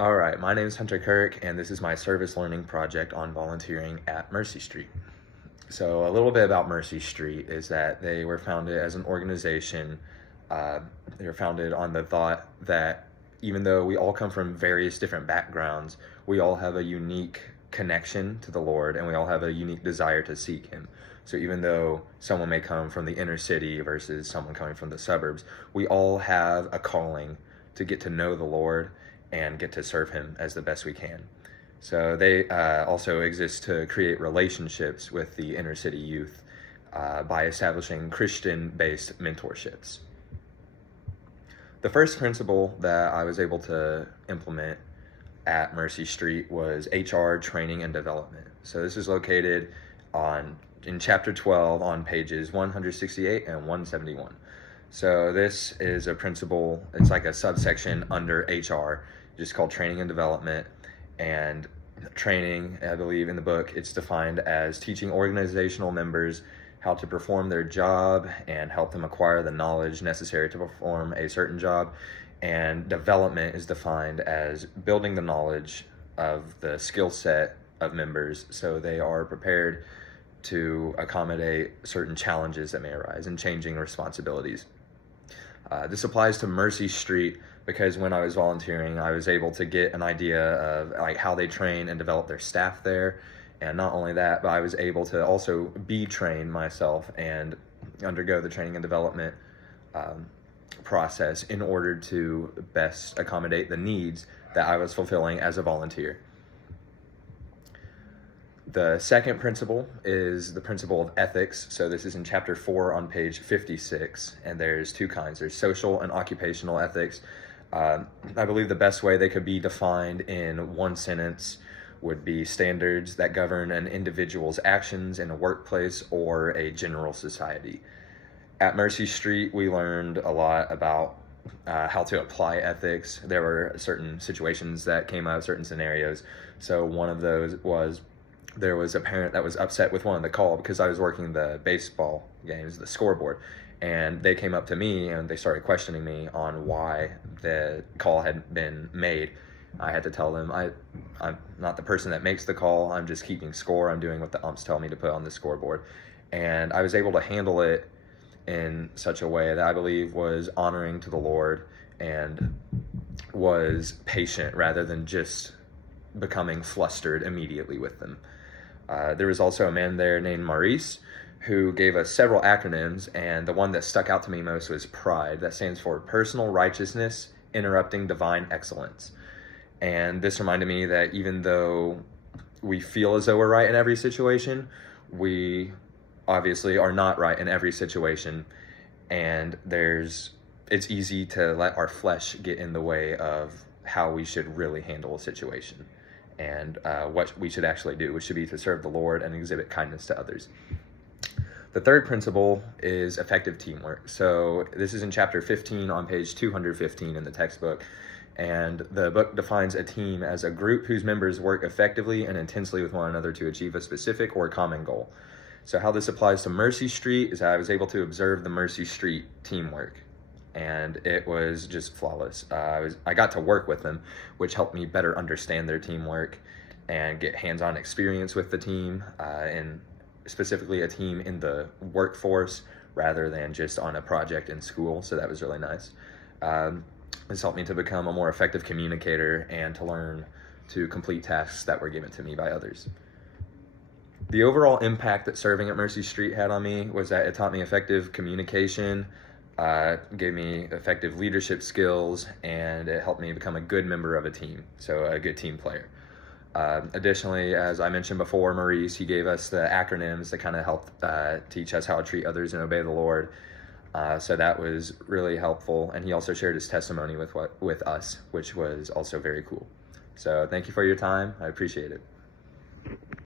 All right, my name is Hunter Kirk, and this is my service learning project on volunteering at Mercy Street. So, a little bit about Mercy Street is that they were founded as an organization. Uh, they were founded on the thought that even though we all come from various different backgrounds, we all have a unique connection to the Lord, and we all have a unique desire to seek Him. So, even though someone may come from the inner city versus someone coming from the suburbs, we all have a calling to get to know the Lord and get to serve Him as the best we can. So they also exist to create relationships with the inner city youth by establishing Christian-based mentorships. The first principle that I was able to implement at Mercy Street was HR training and development. So this is located in chapter 12 on pages 168 and 171. So this is a principle, it's like a subsection under HR, just called training and development. And training, I believe in the book, it's defined as teaching organizational members how to perform their job and help them acquire the knowledge necessary to perform a certain job. And development is defined as building the knowledge of the skill set of members so they are prepared to accommodate certain challenges that may arise and changing responsibilities. This applies to Mercy Street because when I was volunteering, I was able to get an idea of like how they train and develop their staff there. And not only that, but I was able to also be trained myself and undergo the training and development process in order to best accommodate the needs that I was fulfilling as a volunteer. The second principle is the principle of ethics. So this is in chapter 4 on page 56, and there's two kinds. There's social and occupational ethics. I believe the best way they could be defined in one sentence would be standards that govern an individual's actions in a workplace or a general society. At Mercy Street, we learned a lot about how to apply ethics. There were certain situations that came out of certain scenarios. So one of those was there was a parent that was upset with one of the call because I was working the baseball games, the scoreboard, and they came up to me and they started questioning me on why the call had been made. I had to tell them I'm not the person that makes the call. I'm just keeping score. I'm doing what the umps tell me to put on the scoreboard. And I was able to handle it in such a way that I believe was honoring to the Lord and was patient rather than just becoming flustered immediately with them. There was also a man there named Maurice who gave us several acronyms, and the one that stuck out to me most was PRIDE. That stands for Personal Righteousness Interrupting Divine Excellence. And this reminded me that even though we feel as though we're right in every situation, we obviously are not right in every situation. And it's easy to let our flesh get in the way of how we should really handle a situation and what we should actually do, which should be to serve the Lord and exhibit kindness to others. The third principle is effective teamwork. So this is in chapter 15 on page 215 in the textbook. And the book defines a team as a group whose members work effectively and intensely with one another to achieve a specific or common goal. So how this applies to Mercy Street is I was able to observe the Mercy Street teamwork, and it was just flawless. I got to work with them, which helped me better understand their teamwork and get hands-on experience with the team, and specifically a team in the workforce rather than just on a project in school. So that was really nice. This helped me to become a more effective communicator and to learn to complete tasks that were given to me by others. The overall impact that serving at Mercy Street had on me was that it taught me effective communication, gave me effective leadership skills, and it helped me become a good member of a team, so a good team player. Additionally, as I mentioned before, Maurice, he gave us the acronyms that kind of helped teach us how to treat others and obey the Lord. So that was really helpful, and he also shared his testimony with us, which was also very cool. So thank you for your time. I appreciate it.